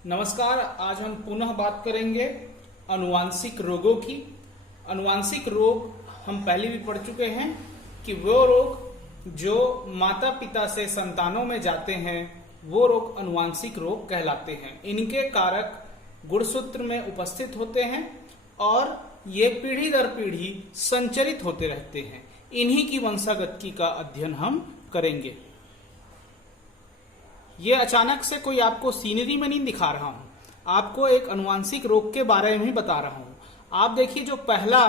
नमस्कार। आज हम पुनः बात करेंगे अनुवांशिक रोगों की। अनुवांशिक रोग हम पहले भी पढ़ चुके हैं कि वो रोग जो माता पिता से संतानों में जाते हैं वो रोग अनुवांशिक रोग कहलाते हैं। इनके कारक गुणसूत्र में उपस्थित होते हैं और ये पीढ़ी दर पीढ़ी संचरित होते रहते हैं। इन्हीं की वंशागति का अध्ययन हम करेंगे। ये अचानक से कोई आपको सीनरी में नहीं दिखा रहा हूं, आपको एक अनुवांशिक रोग के बारे में ही बता रहा हूं। आप देखिए, जो पहला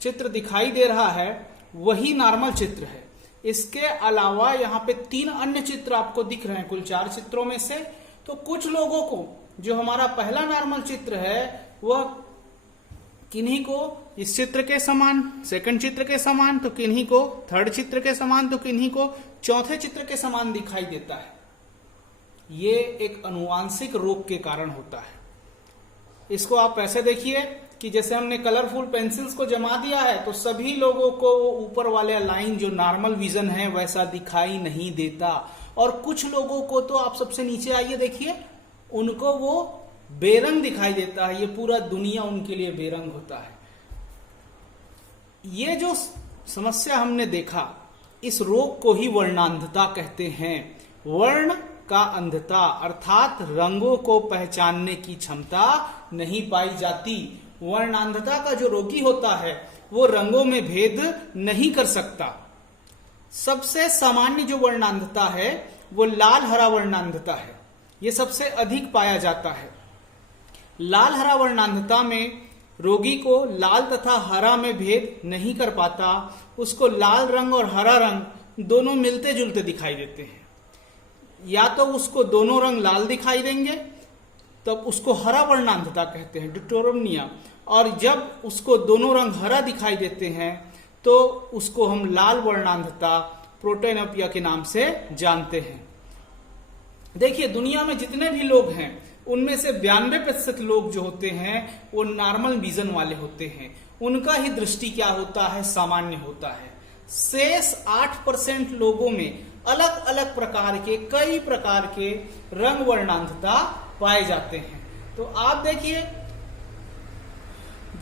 चित्र दिखाई दे रहा है वही नॉर्मल चित्र है। इसके अलावा यहाँ पे 3 अन्य चित्र आपको दिख रहे हैं कुल 4 चित्रों में से। तो कुछ लोगों को जो हमारा पहला नॉर्मल चित्र है वह किन्हीं को इस चित्र के समान, सेकंड चित्र के समान, तो किन्हीं को थर्ड चित्र के समान, तो किन्हीं को चौथे चित्र के समान दिखाई देता है। ये एक अनुवांशिक रोग के कारण होता है। इसको आप ऐसे देखिए कि जैसे हमने कलरफुल पेंसिल्स को जमा दिया है तो सभी लोगों को वो ऊपर वाले लाइन जो नॉर्मल विजन है वैसा दिखाई नहीं देता, और कुछ लोगों को तो आप सबसे नीचे आइए देखिए, उनको वो बेरंग दिखाई देता है। ये पूरा दुनिया उनके लिए बेरंग होता है। ये जो समस्या हमने देखा, इस रोग को ही वर्णांधता कहते हैं। वर्ण का अंधता अर्थात रंगों को पहचानने की क्षमता नहीं पाई जाती। वर्णांधता का जो रोगी होता है वो रंगों में भेद नहीं कर सकता। सबसे सामान्य जो वर्णांधता है वो लाल हरा वर्णांधता है। ये सबसे अधिक पाया जाता है। लाल हरा वर्णांधता में रोगी को लाल तथा हरा में भेद नहीं कर पाता। उसको लाल रंग और हरा रंग दोनों मिलते जुलते दिखाई देते हैं। या तो उसको दोनों रंग लाल दिखाई देंगे तब उसको हरा वर्णांधता कहते हैं, डिक्टोरोमिया। और जब उसको दोनों रंग हरा दिखाई देते हैं तो उसको हम लाल वर्णांधता, प्रोटोनोपिया के नाम से जानते हैं। देखिए, दुनिया में जितने भी लोग हैं उनमें से 92% लोग जो होते हैं वो नॉर्मल विजन वाले होते हैं। उनका ही दृष्टि क्या होता है, सामान्य होता है। शेष 8% लोगों में अलग अलग प्रकार के, कई प्रकार के रंग वर्णांधता पाए जाते हैं। तो आप देखिए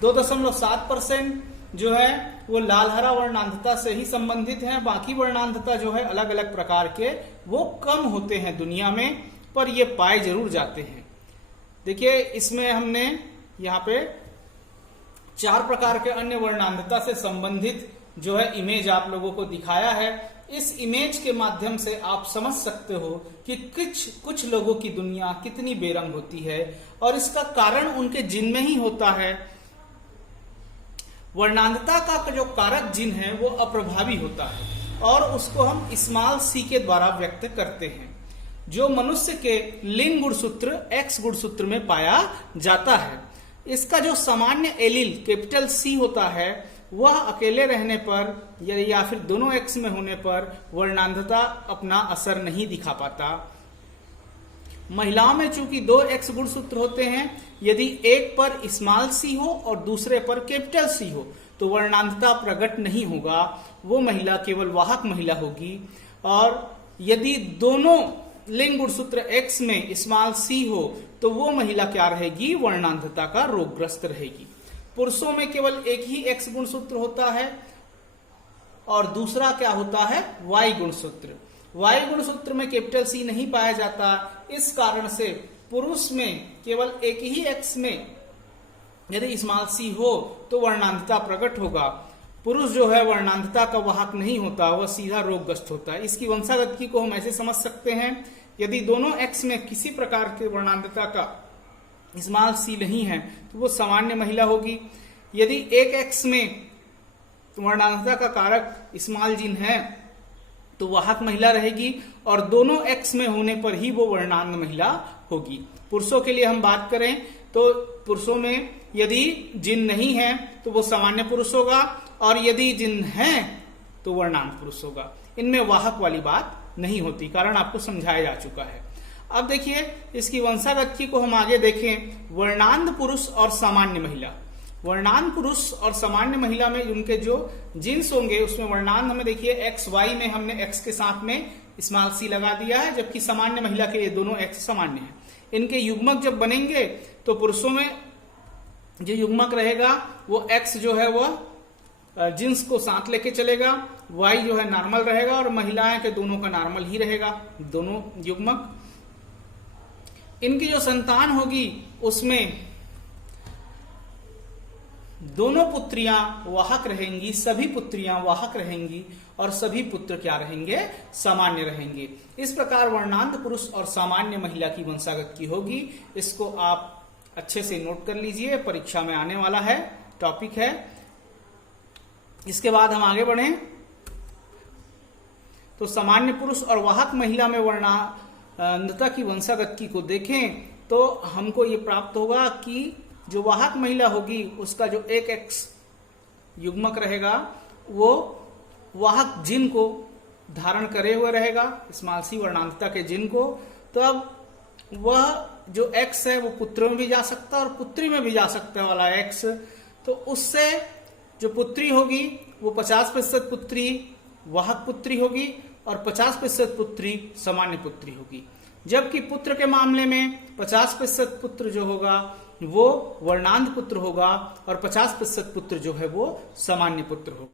2.7% जो है वो लाल हरा वर्णांधता से ही संबंधित है। बाकी वर्णांधता जो है अलग अलग प्रकार के वो कम होते हैं दुनिया में, पर ये पाए जरूर जाते हैं। देखिए, इसमें हमने यहाँ पे 4 प्रकार के अन्य वर्णांधता से संबंधित जो है इमेज आप लोगों को दिखाया है। इस इमेज के माध्यम से आप समझ सकते हो कि कुछ लोगों की दुनिया कितनी बेरंग होती है, और इसका कारण उनके जिन में ही होता है। वर्णांधता का जो कारक जिन है वो अप्रभावी होता है और उसको हम स्मॉल सी के द्वारा व्यक्त करते हैं, जो मनुष्य के लिंग गुणसूत्र X गुणसूत्र में पाया जाता है। इसका जो सामान्य एलील कैपिटल C होता है वह अकेले रहने पर या फिर दोनों X में होने पर वर्णांधता अपना असर नहीं दिखा पाता। महिलाओं में चूंकि 2 X गुणसूत्र होते हैं, यदि एक पर स्मॉल c हो और दूसरे पर कैपिटल C हो तो वर्णांधता प्रकट नहीं होगा, वो महिला केवल वाहक महिला होगी। और यदि दोनों लिंग गुणसूत्र X में स्मॉल c हो तो वो महिला क्या रहेगी, वर्णांधता का रोगग्रस्त रहेगी। पुरुषों में केवल एक ही X गुणसूत्र होता है और दूसरा क्या होता है, Y गुणसूत्र। Y गुणसूत्र में कैपिटल C नहीं पाया जाता। इस कारण से पुरुष में केवल एक ही X में यदि स्मॉल c हो तो वर्णांधता प्रकट होगा। पुरुष जो है वर्णांधता का वाहक नहीं होता, वह सीधा रोगग्रस्त होता है। इसकी वंशागति को हम ऐसे समझ सकते हैं, यदि दोनों X में किसी प्रकार के वर्णांधता का स्मॉल c नहीं है तो वो सामान्य महिला होगी। यदि एक X में वर्णांधता का कारक स्मॉल जिन है तो वाहक महिला रहेगी, और दोनों X में होने पर ही वो वर्णांध महिला होगी। पुरुषों के लिए हम बात करें तो पुरुषों में यदि जिन नहीं है तो वो सामान्य पुरुष होगा, और यदि जिन है तो वर्णांध पुरुष होगा। इनमें वाहक वाली बात नहीं होती, कारण आपको समझाया जा चुका है। अब देखिए, इसकी वंशागति को हम आगे देखें। वर्णांध पुरुष और सामान्य महिला। वर्णांध पुरुष और सामान्य महिला में उनके जो जीन्स होंगे उसमें वर्णांध हमें देखिए XY में हमने X के साथ में स्मॉल सी लगा दिया है, जबकि सामान्य महिला के ये दोनों एक्स सामान्य है। इनके युग्मक जब बनेंगे तो पुरुषों में जो युग्मक रहेगा वो एक्स जो है वह जींस को साथ लेके चलेगा, वाई जो है नॉर्मल रहेगा, और महिलाएं के दोनों का नॉर्मल ही रहेगा, दोनों युग्मक। इनकी जो संतान होगी उसमें दोनों पुत्रियां वाहक रहेंगी, सभी पुत्रियां वाहक रहेंगी, और सभी पुत्र क्या रहेंगे, सामान्य रहेंगे। इस प्रकार वर्णांध पुरुष और सामान्य महिला की वंशागत की होगी। इसको आप अच्छे से नोट कर लीजिए, परीक्षा में आने वाला है, टॉपिक है। इसके बाद हम आगे बढ़े तो सामान्य पुरुष और वाहक महिला में वर्णांधता की वंशागति को देखें तो हमको ये प्राप्त होगा कि जो वाहक महिला होगी उसका जो एक एक्स युग्मक रहेगा वो वाहक जिन को धारण करे हुए रहेगा, स्मॉल सी वर्णांधता के जिन को। तो अब वह जो एक्स है वो पुत्र में भी जा सकता है और पुत्री में भी जा सकता है वाला एक्स, तो उससे जो पुत्री होगी वो 50% पुत्री वाहक पुत्री होगी और 50% पुत्री सामान्य पुत्री होगी। जबकि पुत्र के मामले में 50% पुत्र जो होगा वो वर्णांध पुत्र होगा और 50% पुत्र जो है वो सामान्य पुत्र होगा।